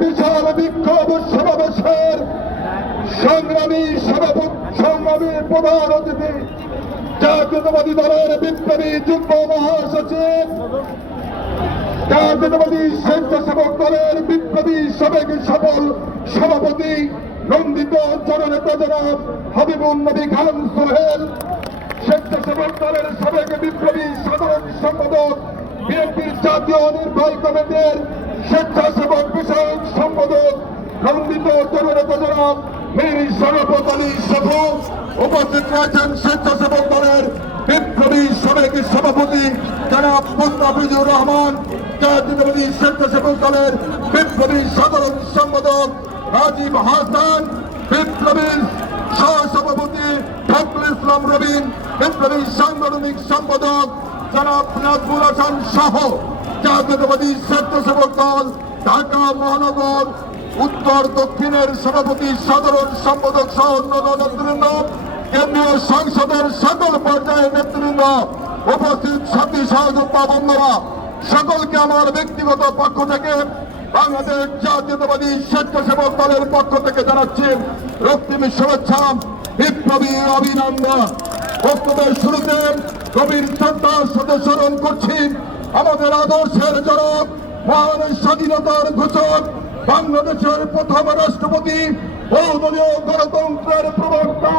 বিশাল বিক্ষোভ সমাবেশের সংগ্রামী প্রধান অতিথি জাতীয়তাবাদী দলের বিপ্লবী যুগ্ম মহাসচিব, জাতীয়তাবাদী স্বেচ্ছাসেবক দলের বিপ্লবী সাবেক সফল সভাপতি নন্দিত জননেতা জনাব হাবিবুন নবী খান সোহেল, স্বেচ্ছাসেবক দলের সাবেক বিপ্লবী সাধারণ সম্পাদক, বিএনপির জাতীয় নির্বাহী কমিটির স্বেচ্ছাসেবক বিষয়ক সম্পাদক নন্দিত জননেতা জনাব মীর শরাফত আলী সহ উপস্থিত রয়েছেন স্বেচ্ছাসেবক দলের বিপ্লবী সাবেক সভাপতি জনাব মুস্তাফিজুর রহমান, জাতীয়তাবাদী স্বেচ্ছাসেবক দলের বিপ্লবী সাধারণ সম্পাদক রাজীব হাসান, বিপ্লবী সহসভাপতি ফখরুল ইসলাম রবিন, বিপ্লবী সাংগঠনিক সম্পাদক জনাব নাজমুল হাসান সহ জাতীয়তাবাদী স্বেচ্ছাসেবক দল ঢাকা মহানগর উত্তর দক্ষিণের সভাপতি সাধারণ সম্পাদক সহ অন্যান্য নেতৃবৃন্দ, কেন্দ্রীয় সংসদের সকল পর্যায়ের নেতৃবৃন্দ, উপস্থিত সাথী সহযোদ্ধা বন্ধুরা, সকলকে আমার ব্যক্তিগত পক্ষ থেকে বাংলাদেশ জাতীয়তাবাদী স্বেচ্ছাসেবক দলের পক্ষ থেকে জানাচ্ছি রক্তিম শুভেচ্ছা, বিপ্লবী অভিনন্দন। বক্তব্যের শুরুতে গভীর শ্রদ্ধার সাথে স্মরণ করছি আমাদের আদর্শের জনক, মহান স্বাধীনতার ঘোষক, বাংলাদেশের প্রথম রাষ্ট্রপতি, বহুদলীয় গণতন্ত্রের প্রবক্তা,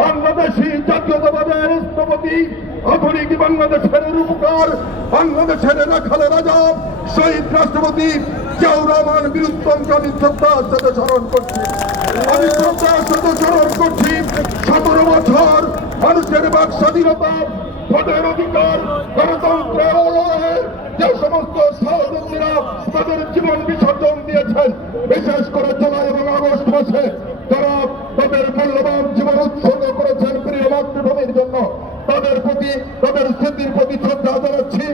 বাংলাদেশী জাতীয়তাবাদের স্থপতি, আধুনিক বাংলাদেশের রূপকার, বাংলাদেশের রাখাল রাজা, শহীদ রাষ্ট্রপতি জিয়াউর রহমান বীরুত্তমকে আমি শ্রদ্ধার সাথে স্মরণ করছি। আমি শ্রদ্ধার সাথে স্মরণ করছি 17 বছর মানুষের বাক স্বাধীনতা, ভোটের অধিকার, গণতন্ত্রের লড়াইয়ে যে সমস্ত সহযোগীরা তাদের জীবন বিসর্জন দিয়েছেন, বিশেষ করে জুলাই এবং আগস্ট মাসে যারা তাদের মূল্যবান জীবন উৎসর্গ করেছেন প্রিয় মাতৃভূমির জন্য, তাদের প্রতি, তাদের স্মৃতির প্রতি শ্রদ্ধা জানাচ্ছি,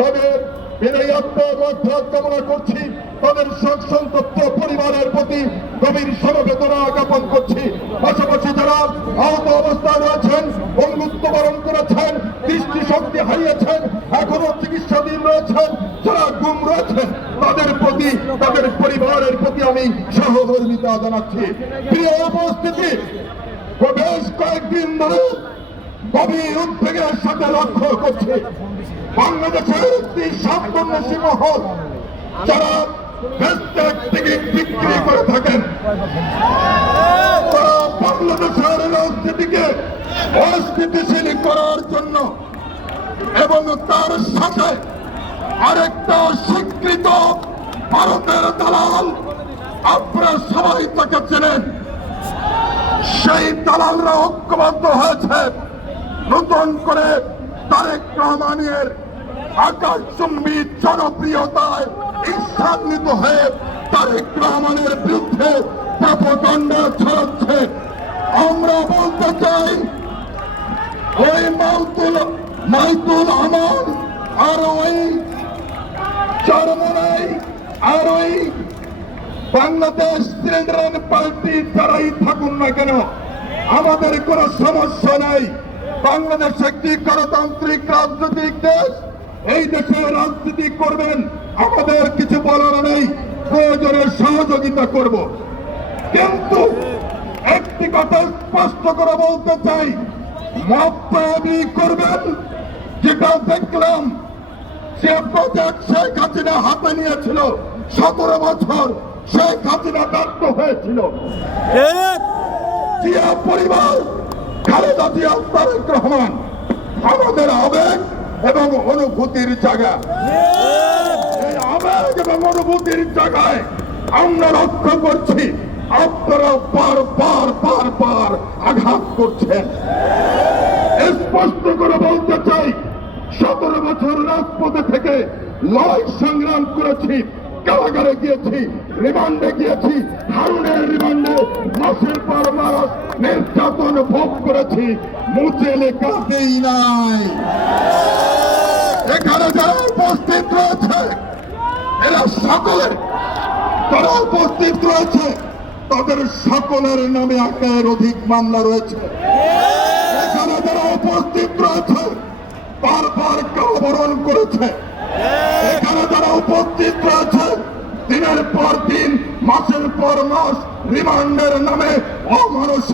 তাদের বিনয়ী আত্মমর্যাদা কামনা করছি, তাদের সন্তপ্ত পরিবারের প্রতি গভীর সমবেদনা জ্ঞাপন করছি। পাশাপাশি যারা আহত অবস্থায় রয়েছেন, বন্ধুত্ব বরণ করেছেন, দৃষ্টিশক্তি হারিয়েছেন, এখনো চিকিৎসাধীন রয়েছেন, যারা গুম রয়েছেন, তাদের প্রতি, তাদের পরিবারের প্রতি আমি সহমর্মিতা জানাচ্ছি। প্রিয় উপস্থিতি, বেশ কয়েকদিন ধরে গভীর উদ্বেগের সাথে লক্ষ্য করছে বাংলাদেশের একটি স্বার্থন্বেষী মহল, যারা টিকিট বিক্রি করে থাকেন, তারা বাংলাদেশের রাজনীতিকে অস্থিতিশীল করার জন্য এবং তার সাথে আরেকটা স্বীকৃত ভারতের দালাল, আপনারা সবাই তাকে চেনেন, সেই দালালরা ঐক্যবদ্ধ হয়েছে নতুন করে তারেক রহমানের আকাশচুম্বী জনপ্রিয়তায় ঈর্ষান্বিত হয়ে তারেক রহমানের বিরুদ্ধে প্রপাগান্ডা ছড়াচ্ছে। আমরা বলতে চাই, ওই মাইতুল আমান আর ওই চরমনাই আর ওই বাংলাদেশ চিলড্রেন পার্টি যারাই থাকুন না কেন, আমাদের কোনো সমস্যা নাই। বাংলাদেশ একটি গণতান্ত্রিক রাজনৈতিক দেশ, এই দেশে রাজনীতি করবেন, আমাদের কিছু বলার নেই, প্রয়োজনে সহযোগিতা করব। কিন্তু একটি কথা স্পষ্ট করে বলতে চাই, মত করবেন, যেটা দেখলাম যে প্রজেক্ট শেখ হাসিনা হাতে নিয়েছিল 17 বছর, শেখ হাসিনা ব্যর্থ হয়েছিল। জিয়া পরিবার, খালেদা জিয়া, তারেক রহমান আমাদের আবেগ এবং অনুভূতির জায়গা। এই আবেগ এবং অনুভূতির জায়গায় আমরা লক্ষ্য করছি আপনারা বারবার আঘাত করছেন। স্পষ্ট করে বলতে চাই, 17 বছর রাজপথে থেকে লড়াই সংগ্রাম করেছি, কারাগারে গিয়েছি, রিমান্ডে গিয়েছি, হারুনের রিমান্ডে মাসের পর মাস নির্যাতন ভোগ করেছি, মুছে লেখা দেই নাই। এখানে যারা উপস্থিত রয়েছে এরা সকলের, যারা উপস্থিত রয়েছে তাদের সকলের নামে 1 অধিক মামলা রয়েছে। এখানে যারা উপস্থিত রয়েছে বারবার কারাবরণ করেছে। এখানে যারা উপস্থিত রয়েছে দিনের পর দিন মাসের পর মাস রিমান্ডের নামে অমানসিক